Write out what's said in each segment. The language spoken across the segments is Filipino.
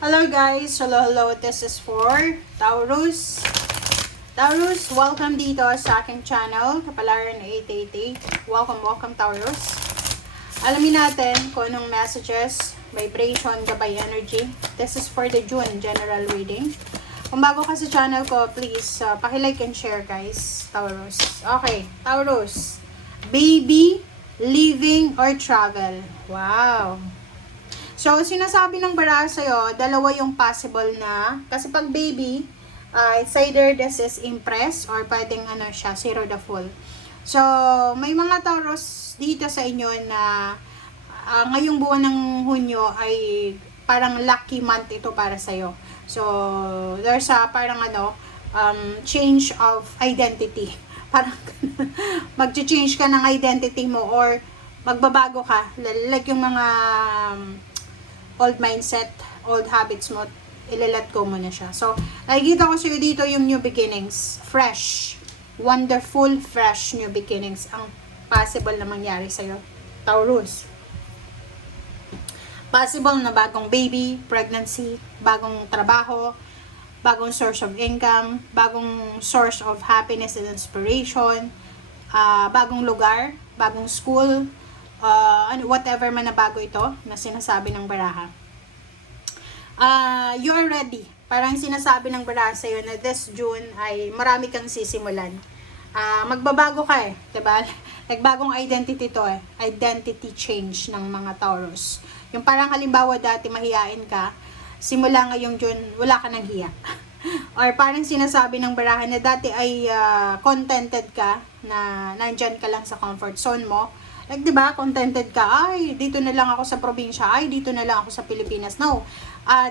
Hello guys, hello, this is for Taurus. Taurus, welcome dito sa aking channel, Kapalaran 888. Welcome Taurus. Alamin natin kung anong messages, vibration, gabay energy. This is for the June general reading. Kung bago ka sa channel ko, please paki-like and share guys, Taurus. Okay, Taurus. Baby, living, or travel. Wow. So, sinasabi ng baraha sa'yo, dalawa yung possible na, kasi pag baby, it's either this is impress or pwedeng siya, zero the full. So, may mga Taurus dito sa inyo na ngayong buwan ng Hunyo ay parang lucky month ito para sa'yo. So, there's a parang change of identity. Parang mag-change ka ng identity mo or magbabago ka. Like yung mga old mindset, old habits mo, ilalat ko mo na siya. So, nakikita ko sa'yo dito yung new beginnings. Fresh. Wonderful, fresh new beginnings ang possible na mangyari sa'yo. Taurus. Possible na bagong baby, pregnancy, bagong trabaho, bagong source of income, bagong source of happiness and inspiration, bagong lugar, bagong school, whatever man na bago ito na sinasabi ng baraha. You are ready. Parang sinasabi ng baraha sa'yo na this June ay marami kang sisimulan. Magbabago ka diba? Like bagong identity to identity change ng mga Taurus. Yung parang halimbawa dati mahiyain ka, simula ngayong June wala ka ng hiya. Or parang sinasabi ng baraha na dati ay contented ka na nandyan ka lang sa comfort zone mo. Like, diba, contented ka, ay, dito na lang ako sa probinsya, ay, dito na lang ako sa Pilipinas. No,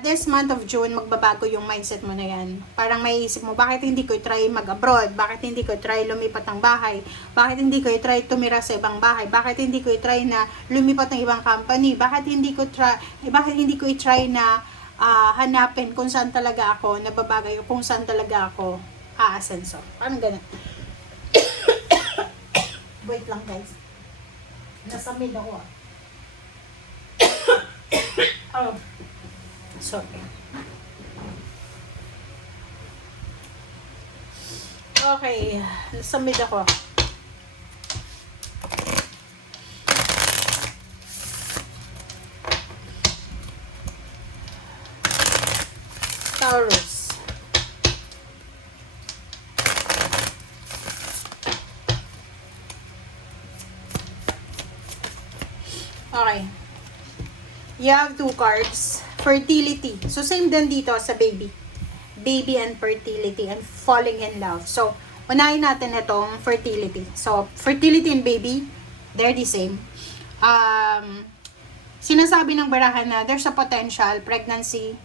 this month of June, magbabago yung mindset mo na yan. Parang may isip mo, bakit hindi ko try mag-abroad? Bakit hindi ko try lumipat ng bahay? Bakit hindi ko try tumira sa ibang bahay? Bakit hindi ko try na lumipat ng ibang company? Bakit hindi ko try na hanapin kung saan talaga ako nababagay o kung saan talaga ako aasenso? Parang ganun. Wait lang, guys. Nasa mid ako oh, sorry. Okay, nasa mid ako. Taurus. Okay. You have two cards. Fertility. So, same din dito sa baby. Baby and fertility and falling in love. So, unahin natin itong fertility. So, fertility and baby, they're the same. Sinasabi ng barahan na there's a potential, pregnancy,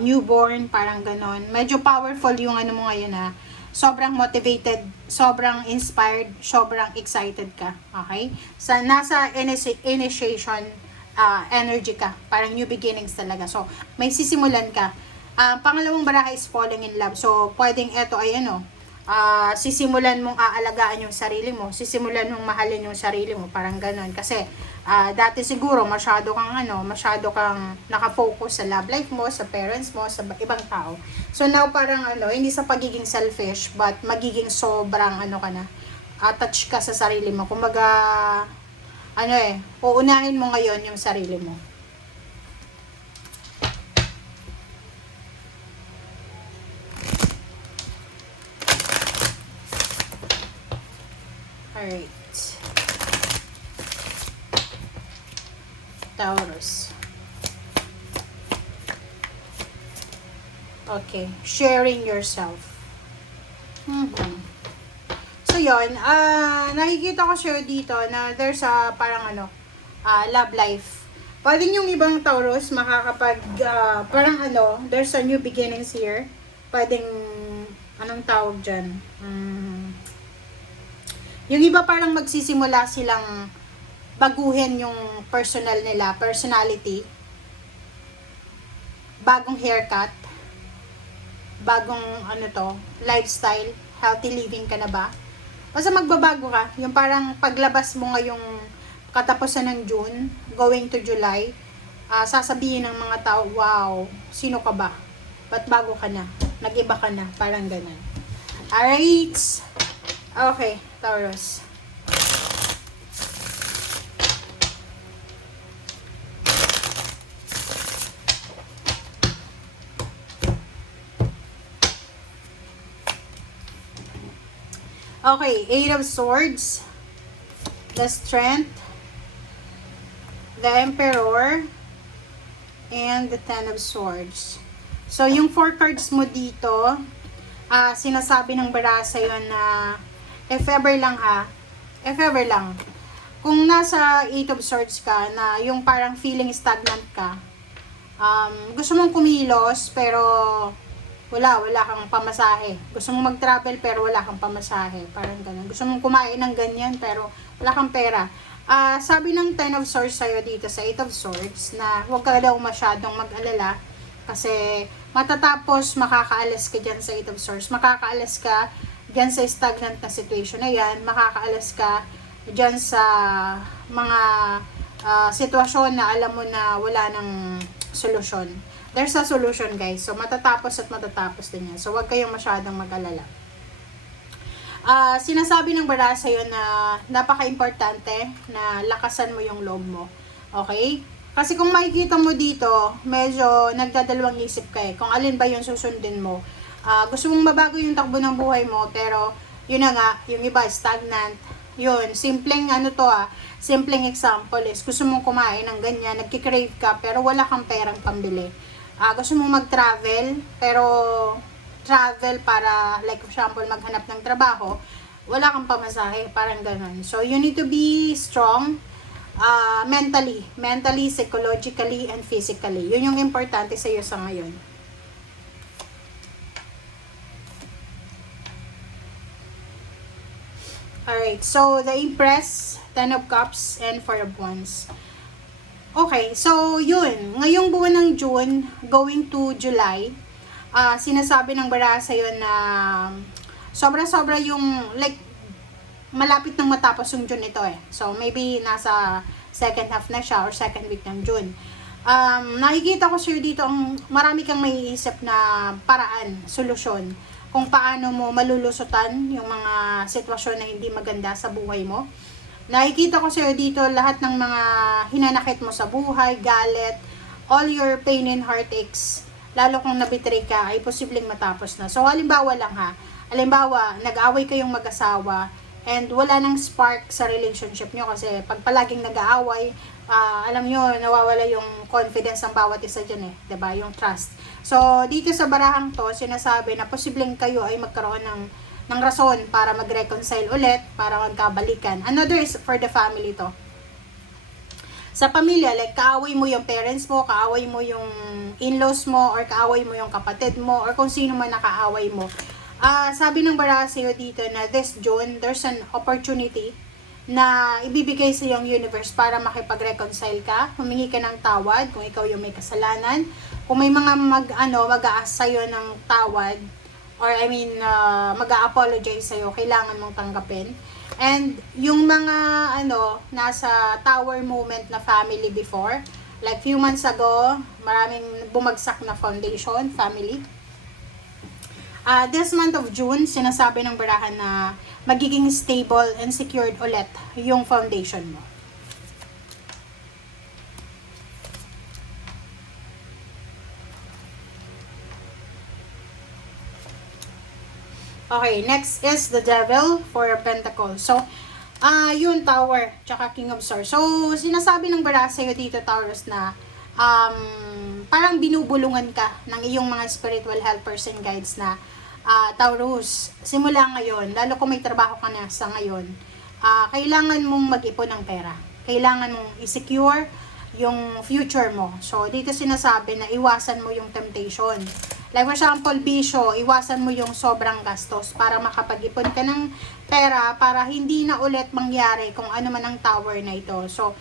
newborn, parang ganon. Medyo powerful yung mo ngayon sobrang motivated, sobrang inspired, sobrang excited ka. Okay? Nasa initiation energy ka. Parang new beginnings talaga. So, may sisimulan ka. Pangalawang baraha is falling in love. So, pwedeng ito ay sisimulan mong aalagaan yung sarili mo. Sisimulan mong mahalin yung sarili mo. Parang ganon. Kasi, dati siguro masyado kang nakafocus sa love life mo, sa parents mo, sa ibang tao. So now parang hindi sa pagiging selfish, but magiging sobrang attach ka sa sarili mo. Kumbaga uunahin mo ngayon yung sarili mo. Alright. Taurus. Okay. Sharing yourself. So, yun. Nakikita ko siya dito na there's a parang love life. Pwede yung ibang Taurus makakapag, there's a new beginnings here. Pwedeng, anong tawag dyan? Yung iba parang magsisimula silang baguhin yung personality, bagong haircut, bagong lifestyle, healthy living ka na ba? Basta magbabago ka, yung parang paglabas mo ngayong katapusan ng June, going to July, sasabihin ng mga tao, wow, sino ka ba? Ba't bago ka na? Nag-iba ka na? Parang ganun. Alright. Okay, Taurus. Okay, Eight of Swords, the Strength, the Emperor, and the Ten of Swords. So, yung 4 cards mo dito, sinasabi ng baraha yun na if ever lang if ever lang, kung nasa 8 of Swords ka, na yung parang feeling stagnant ka, gusto mong kumilos, pero wala kang pamasahe. Gusto mong mag-travel, pero wala kang pamasahe. Parang ganun. Gusto mong kumain ng ganyan, pero wala kang pera. Sabi ng 10 of Swords sa'yo dito sa 8 of Swords, na huwag ka daw masyadong mag-alala, kasi matatapos makakaalas ka dyan sa 8 of Swords. Makakaalas ka dyan sa stagnant na situation na yan. Makakaalas ka dyan sa mga sitwasyon na alam mo na wala ng solusyon. There's a solution, guys. So, matatapos at matatapos din yan. So, huwag kayong masyadong mag-alala. Sinasabi ng baraha sa'yo na napaka-importante na lakasan mo yung loob mo. Okay? Kasi kung makikita mo dito, medyo nagdadalawang isip ka eh. Kung alin ba yung susundin mo. Gusto mong mabago yung takbo ng buhay mo, pero yun na nga, yung iba stagnant. Yun, simpleng simpleng example is, gusto mong kumain ng ganyan, nagkikrave ka, pero wala kang perang pambili. Gusto mong mag-travel, pero travel para, like for example, maghanap ng trabaho, wala kang pamasahe, parang ganun. So, you need to be strong, mentally, psychologically, and physically. Yun yung importante sa iyo sa ngayon. Alright, so the Empress, 10 of Cups, and 4 of Wands. Okay, so yun, ngayong buwan ng June, going to July, sinasabi ng baraha sa'yo na sobra-sobra yung, like, malapit nang matapos yung June ito eh. So, maybe nasa second half na siya or second week ng June. Nakikita ko sa'yo dito, marami kang maiisip na paraan, solusyon, kung paano mo malulusutan yung mga sitwasyon na hindi maganda sa buhay mo. Nakikita ko sa'yo dito lahat ng mga hinanakit mo sa buhay, galit, all your pain and heartaches, lalo kung nabitray ka, ay posibleng matapos na. So, halimbawa lang halimbawa, nag-aaway kayong mag-asawa, and wala nang spark sa relationship nyo kasi pag palaging nag-aaway, alam nyo, nawawala yung confidence ng bawat isa dyan eh, 'di ba? Yung trust. So, dito sa barahang to, sinasabi na posibleng kayo ay magkaroon ng rason para mag-reconcile ulit, para magkabalikan. Another is for the family to. Sa pamilya, like kaaway mo yung parents mo, kaaway mo yung in-laws mo, or kaaway mo yung kapatid mo, or kung sino man nakaaway mo. Sabi ng baraha sa'yo dito na this June, there's an opportunity na ibibigay sa yung universe para makipag-reconcile ka, humingi ka ng tawad kung ikaw yung may kasalanan, kung may mga mag-a-ask sa'yo ng tawad, or mag-a-apologize sa'yo, kailangan mong tanggapin. And yung mga nasa tower moment na family before, like few months ago, maraming bumagsak na foundation, family. This month of June, sinasabi ng baraha na magiging stable and secured ulit yung foundation mo. Okay, next is the Devil, for Pentacles. So, yun, Tower, tsaka King of Swords. So, sinasabi ng baraha sa'yo dito, Taurus, na parang binubulungan ka ng iyong mga spiritual helpers and guides na Taurus, simula ngayon, lalo kung may trabaho ka na sa ngayon, kailangan mong mag-ipon ng pera. Kailangan mong i-secure yung future mo. So, dito sinasabi na iwasan mo yung temptation. Like for example, bisyo, iwasan mo yung sobrang gastos para makapag-ipon ka ng pera para hindi na ulit mangyari kung ano man ang tower na ito. So,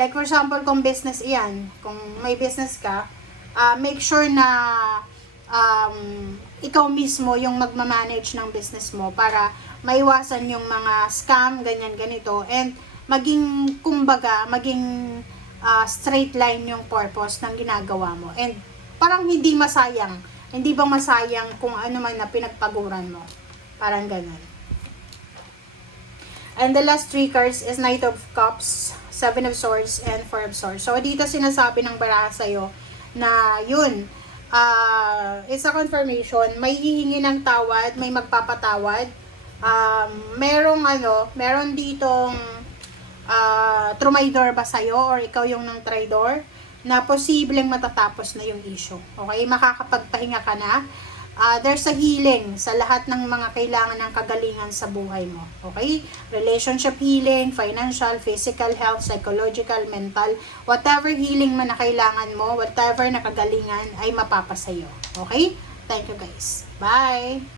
like for example, kung business iyan, kung may business ka, make sure na ikaw mismo yung magmamanage ng business mo para maiwasan yung mga scam, ganyan, ganito, and maging, kumbaga, maging straight line yung purpose ng ginagawa mo. And parang hindi masayang. Hindi ba masayang kung ano man na pinagpaguran mo? Parang ganun. And the last 3 cards is Knight of Cups, 7 of Swords, and 4 of Swords. So, dito sinasabi ng baraha sa'yo na yun, it's a confirmation. May hihingi ng tawad, may magpapatawad. Meron ditong trumaydor ba sa'yo or ikaw yung ng traidor na posibleng matatapos na yung issue. Okay? Makakapagpahinga ka na. There's a healing sa lahat ng mga kailangan ng kagalingan sa buhay mo. Okay? Relationship healing, financial, physical health, psychological, mental, whatever healing man na kailangan mo, whatever na kagalingan ay mapapasayo. Okay? Thank you guys. Bye!